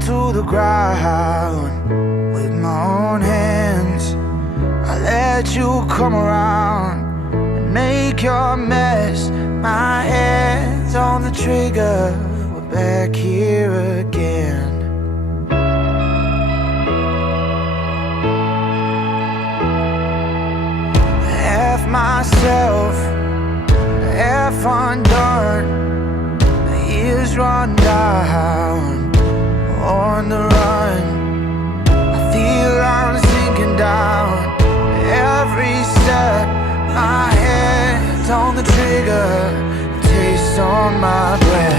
to the ground with my own hands. I let you come around and make your mess. My hands on the trigger, we're back here again. Half myself, half undone. The years run down on the run. I feel I'm sinking down every step. My hands on the trigger, taste on my breath.